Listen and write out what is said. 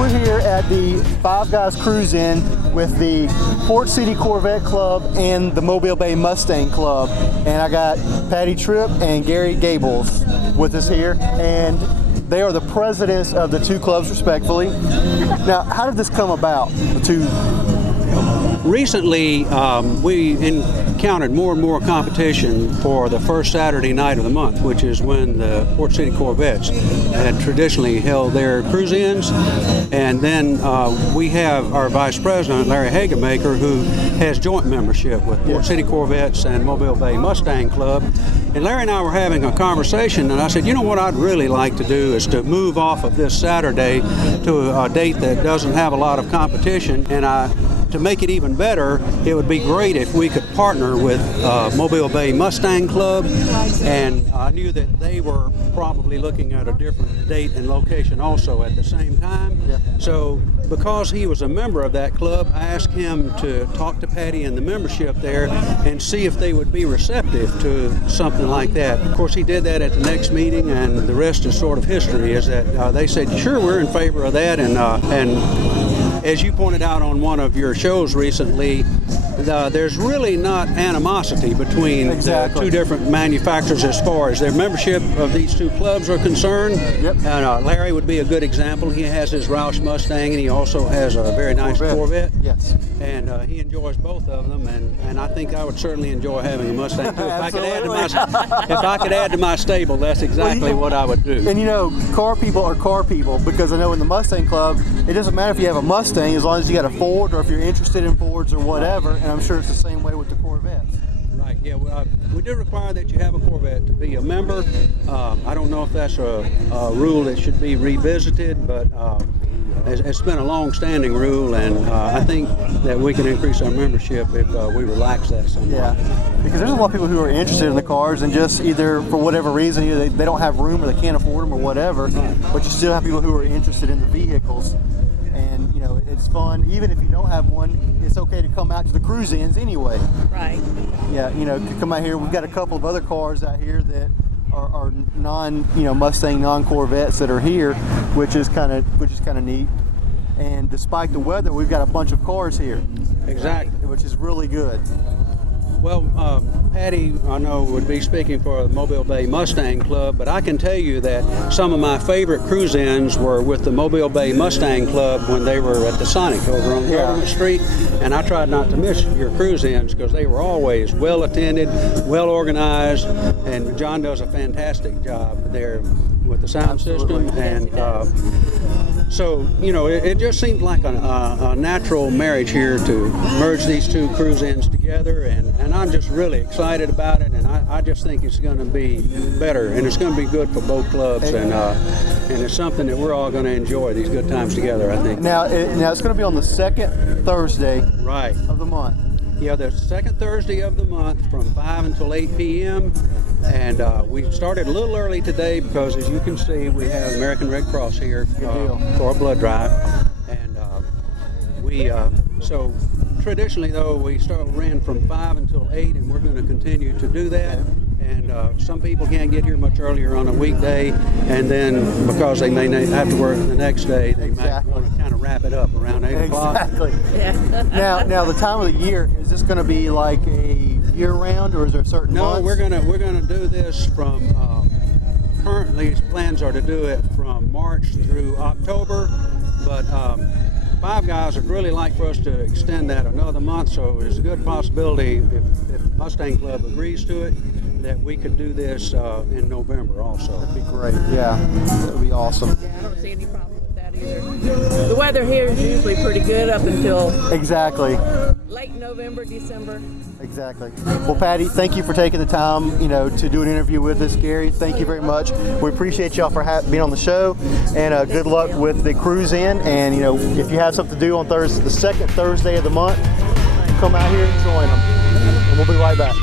we're here at the Five Guys Cruise-In with the Port City Corvette Club and the Mobile Bay Mustang Club. And I got Patty Tripp and Gary Gables with us here. And they are the presidents of the two clubs, respectively. Now, how did this come about, the two? Recently, we encountered more and more competition for the first Saturday night of the month, which is when the Port City Corvettes had traditionally held their cruise-ins. And then we have our Vice President, Larry Hagemaker, who has joint membership with Port City Corvettes and Mobile Bay Mustang Club. And Larry and I were having a conversation, and I said, you know what I'd really like to do is to move off of this Saturday to a date that doesn't have a lot of competition. And to make it even better, it would be great if we could partner with Mobile Bay Mustang Club, and I knew that they were probably looking at a different date and location also at the same time. So because he was a member of that club, I asked him to talk to Patty and the membership there and see if they would be receptive to something like that. Of course, he did that at the next meeting, and the rest is sort of history, is that they said, sure, we're in favor of that. And as you pointed out on one of your shows recently, there's really not animosity between the two different manufacturers as far as their membership of these two clubs are concerned. And Larry would be a good example. He has his Roush Mustang, and he also has a very nice Corvette. And he enjoys both of them, and I think I would certainly enjoy having a Mustang too. If I could add to my stable, that's exactly what I would do. And you know, car people are car people, because I know in the Mustang Club, it doesn't matter if you have a Mustang as long as you got a Ford, or if you're interested in Fords or whatever. And I'm sure it's the same way with the Corvettes. Right, yeah, we do require that you have a Corvette to be a member. I don't know if that's a rule that should be revisited, but it's been a long-standing rule, and I think that we can increase our membership if we relax that somewhat. Yeah, because there's a lot of people who are interested in the cars, and just either for whatever reason, either they don't have room or they can't afford them or whatever, but you still have people who are interested in the vehicles. And you know, it's fun. Even if you don't have one, it's okay to come out to the cruise-ins anyway. Right. Yeah, you know, to come out here. We've got a couple of other cars out here that are Mustang, non-Corvettes that are here, which is kind of neat. And despite the weather, we've got a bunch of cars here. Exactly. Which is really good. Well, Patty, I know, would be speaking for the Mobile Bay Mustang Club, but I can tell you that some of my favorite cruise-ins were with the Mobile Bay Mustang Club when they were at the Sonic over on Government Street, and I tried not to miss your cruise-ins because they were always well-attended, well-organized, and John does a fantastic job there with the sound system. And so, you know, it just seemed like a natural marriage here to merge these two cruise-ins together, and I'm just really excited about it, and I just think it's going to be better, and it's going to be good for both clubs, and it's something that we're all going to enjoy, these good times together, I think. Now it's going to be on the second Thursday of the month. Yeah, the second Thursday of the month from 5 until 8 p.m. And we started a little early today because, as you can see, we have American Red Cross here for a blood drive. And so traditionally, though, we ran from 5 until 8, and we're going to continue to do that. And some people can't get here much earlier on a weekday, and then because they may have to work the next day, they might want to kind of wrap it up around 8 o'clock. Exactly. Now the time of the year, is this going to be like a year-round, or is there certain months? No, we're gonna do this from. Currently, plans are to do it from March through October, but Five Guys would really like for us to extend that another month. So there's a good possibility, if Mustang Club agrees to it, that we could do this in November also. That'd be great. Yeah, that would be awesome. Yeah, I don't see any problem with that either. The weather here is usually pretty good up until late November, December. Exactly. Well, Patty, thank you for taking the time, to do an interview with us. Gary, thank you very much. We appreciate y'all for being on the show, and good luck with the cruise-in. And if you have something to do on Thursday, the second Thursday of the month, come out here and join them. And we'll be right back.